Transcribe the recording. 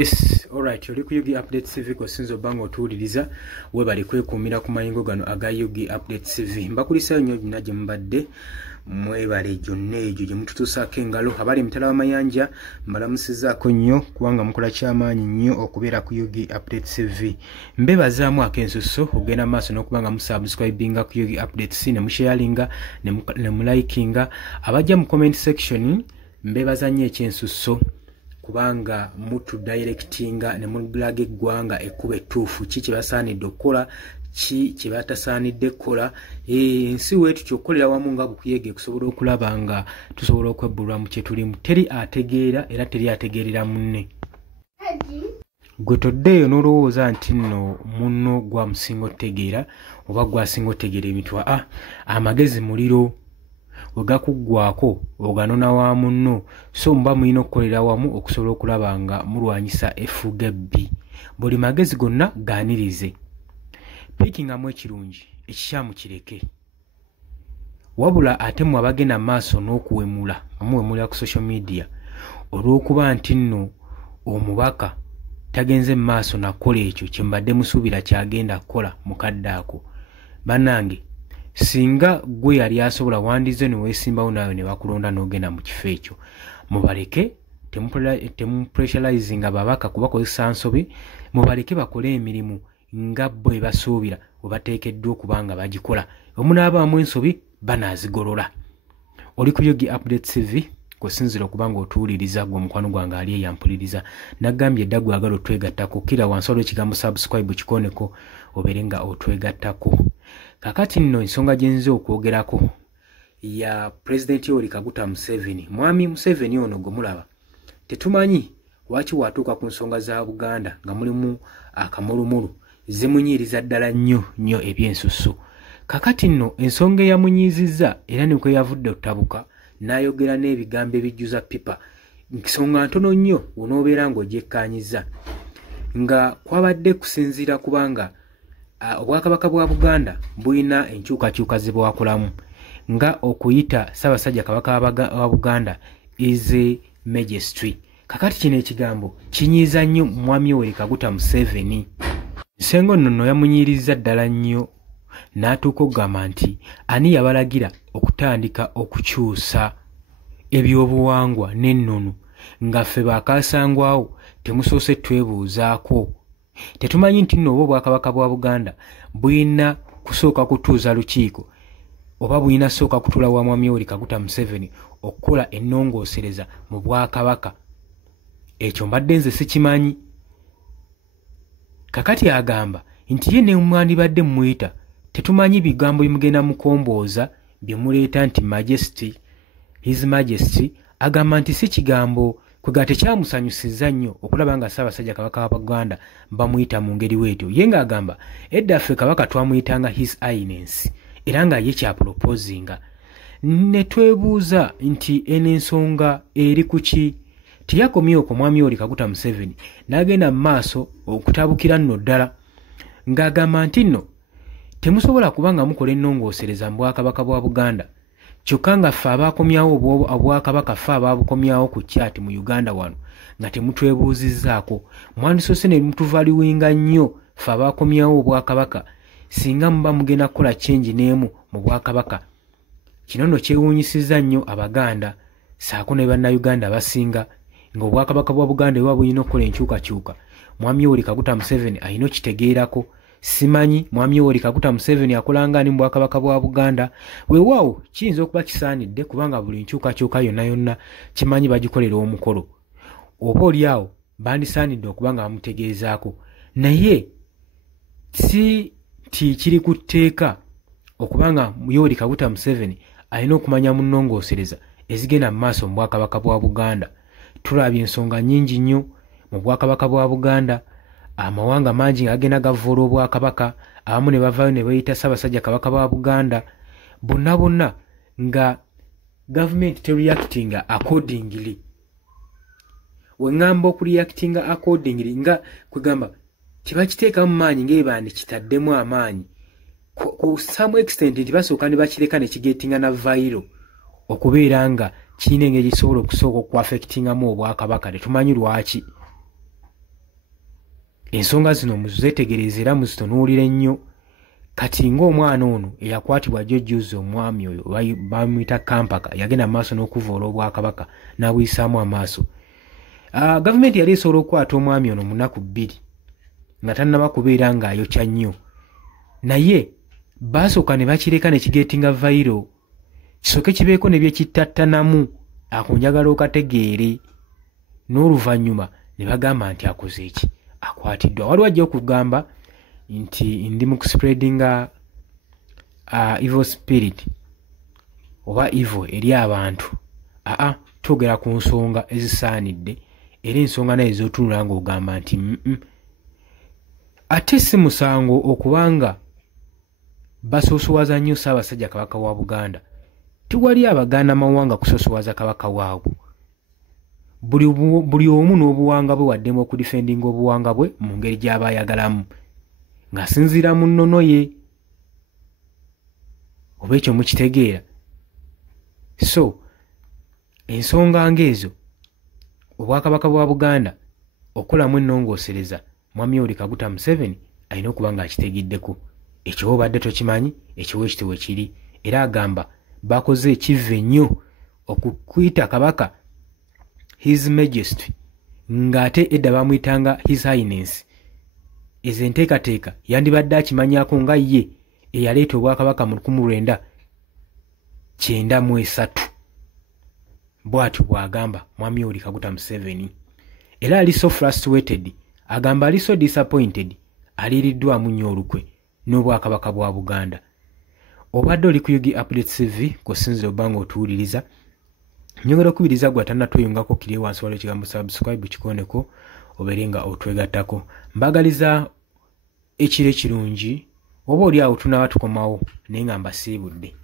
Yes, alright, oli ku Yugi Update TV ko sinzo bango tuuliriza we bali kwekuumira ku mayingo gano aga Yugi Update TV. Mbakulisa nnyo byonna gye mbadde mwebale gyonna egyo gye mututuusaako engalo. Abali emitala w'amayanja mbalamusizaako nnyo kubanga mukola kyamaanyi nnyo okubeera ku Yugi Update TV. Mbebazaamu ak'ensusso ogenda maaso n'okubanga musubscribinga ku Yugi Update TV ne musharinga ne mulikinga. Abajja mu comment section mbebaza nnyo ekyensusso kubanga mutu directinga ne mulaga eggwanga ekkuba ettuufu ki kye basaanidde okukola ki kye batasaanidde okukola. Ensi weetu kyokkolera wamu nga bukuyege kusobola okulaba nga tusobola okwebbulwa mu kye tulimu. Teri ategeera era teri ategeerera munne. Gwe toddeeyo n'olowooza nti nno munno gwamusinga otegeera oba gwasinga otegeera emitwa. Amagezi muliro wegakuggwako oganona wa munno, so mba mulina okukolera wamu okusobola okulaba nga mulwanyisa effuga ebbi. Buli magezi gonna gaanirize. Pikingamu ekirungi ekikyamu kireke, wabula ate mmwe abagenda maaso n'okuwemula amuwemulira ku social media olw'okuba nti nno omubaka tagenze maaso nakola ekyo kye mbadde musuubira kyagenda kukola mukadde ako. Bannange, singa gwe yali asobola wandize ne weesimbawo naawe ne bakulonda n'ogenda mu kifo ekyo, mubaleke temupressurizinga babaka kubakozesa nsobi. Mubaleke bakole emirimu nga bwe basuubira we bateekeddwa okuba nga bagikola. Omunaabaamu ensobi banaazigolola. Oli ku Yugi Update TV kusinzira okuba nga otuwuliriza gwe mukwano gwange ali eyampuliriza. Naggambye edda gwagala otwegattako, kira wansi waliwo ekigambo subscribe kikoneko obeere nga otwegattako. Kakati nno ensonga gye nze okwogerako ya President Yoweri Kaguta Museveni. Mwami Museveni ono gwe mulaba tetumanyi waki watuuka ku nsonga za Buganda nga mulimu akamulumulu zimunyiriza ddala nnyo ebyensusso. Kakati nno ensonga eyamunyizizza era nikwe yavudde ottabuka n'ayogera n'ebigambo ebijjuza pipa. Nsonga ntono nnyo onoobeera ng'ogyekkaanyiza nga kwabadde kusinziira kubanga obwakabaka bwa Buganda bulina enkyukakyuka ze bwakolamu nga okuyita Ssaabasajja Kabaka wa Buganda is a Majesty. Kakati kino ekigambo kinyiiza nnyo Mwami Yoweri Kaguta Museveni. Nsengo nno yamunyiriza ddala nnyo n'atuuka okugamba nti ani yabalagira okutandika okukyusa ebyobuwangwa n'ennono nga ffe baakasangwawo temusoose twebuuzaako. Tetumanyi nti nno oba obwakabaka bwa Buganda bulina kusooka kutuuza lukiiko oba bulina sooka kutuula wa Mwami Yoweri Kaguta Museveni okukola ennongoosereza mu bwakabaka. Ekyo mbadde nze sikimanyi. Kakati agamba nti ye ne mwandibadde muyita tetumanyi bigambo bimugenda mukombooza bye muleeta nti Majesty, His Majesty. Agamba nti si kigambo kwega tekyamusanyusiza nnyo okulaba nga Ssaabasajja Kabaka wa Buganda bamuyita mu ngeri weetyo. Ye ng'agamba edda ffe kabaka twamuyitanga His Highness era nga ye kyapropoozinga. Ne twebuuza nti eno ensonga eri ku ki? Teyakomye okwo Mwami Yoweri Kaguta Museveni n'agenda mu maaso okutabukira nno ddala ng'agamba nti nno temusobola kuba nga mukola ennongoosereza mu bwakabaka bwa Buganda kyokka nga ffe abaakomyawo obwakabaka ffe abaabukomyawo ku kyati mu Uganda wano nga temutwebuuzizzaako. Mwandisoose ne mutuvaliwinga nnyo ffe abaakomyawo obwakabaka singa muba mugenda kukola kyenji n'emu mu bwakabaka. Kino nno kyewuunyisizza nnyo Abaganda saako ne Bannayuganda abasinga nga obwakabaka bwa Buganda bwe bulina okukola enkyukakyuka. Mwami Yoweri Kaguta Museveni alina okitegeerako. Simanyi Mwami Yoweri Kaguta Museveni akolanga ani mu bwakabaka bwa Buganda. Weewaawo kiyinza okuba kisaanidde kubanga buli nkyukakyuka yonna kimanyi bagikolera omukolo. Oba oliawo bandisaanidde okuba nga bamutegeezaako. Naye si ti kiri ku tteeka okuba nga Yoweri Kaguta Museveni alina okumanya mu nnongoosereza ezigenda mu maaso mu bwakabaka bwa Buganda. Tulabye ensonga nnyingi nnyo mu bwakabaka bwa Buganda. Amawanga mangi agenda gavvoola obwakabaka, abamu ne bavaayo ne beeyita Ssaabasajja Kabaka wa Buganda. Bonna nga government tereactinga accordingly. We ngamba okureactinga accordingly nga kwegamba tebakiteekamu maanyi ng'ebandi kitaddemu amaanyi ku some extent nti basooka ne bakireka ne kigetinga na viral okubeera nga kirina engeri gisobola okusooka okuaffectingamu obwakabaka. Tetumanyi lwaki. ensonga zino muzetegereze era muzitunuulire nnyo. Kati ng'omwana ono eyakwatibwa jjojjuza omwami oyo bamuyita Kampaka yagenda mu maaso n'okuvoola obwakabaka n'abuyisaamu amaaso. Gavumenti yali esobola okukwata omwami ono mu nnaku 2 nga tannaba kubeera ng'ayokya nnyo, naye baasooka ne bakireka ne kigeetinga vayiro kisooke kibeeko ne bye kittattanamu ako njagala okategeere, n'oluvannyuma ne bagamba nti akoze eki, akwatiddwa. Waliwo ajja okugamba nti ndi mu kuspreadinga evil spirit oba evil eri abantu. Twogera ku nsonga ezisaanidde era ensonga naye z'otunula ng'ogamba nti ate si musango okubanga basoosowaza nnyo Ssaabasajja Kabaka wa Buganda. Tiwali abagaana mawanga kusoosowaza kabaka waabwe. Buli omu n'obuwanga bwe waddemu okudifendinga obuwanga bwe mu ngeri gy'aba ayagalamu ng'asinziira mu nnono ye. Oba ekyo mukitegeera? So ensonga ng'ezo obwakabaka bwa Buganda okulamu ennongoosereza Mwami Yoweri Kaguta Museveni alina okuba ng'akitegiddeko. Ekyo obadde tokimanyi, ekyo ekiti we kiri. Era agamba bakoze ekivve nnyo okukuyita kabaka His Majesty ng'ate edda bamuyitanga His Highness. Ezo enteekateeka yandibadde akimanyaako nga ye eyaleeta obwakabaka mu 1993. Bw'atyo bw'agamba Mwami Yoweri Kaguta Museveni. Era ali so frustrated, agamba ali so disappointed, aliiriddwamu nnyo olukwe n'obwakabaka bwa Buganda. Obadde oli ku Yugi Updates TV kusinzira obanga otuwuliriza. Nyongera okubiriza gwe atannatweyungako kiri wansi waliwo ekigambo subscribe kikoneko obeere nga otwegattako. Mbagaliza ekiro ekirungi oba oli awo tunaaba tukomawo naye nga mbasiibudde.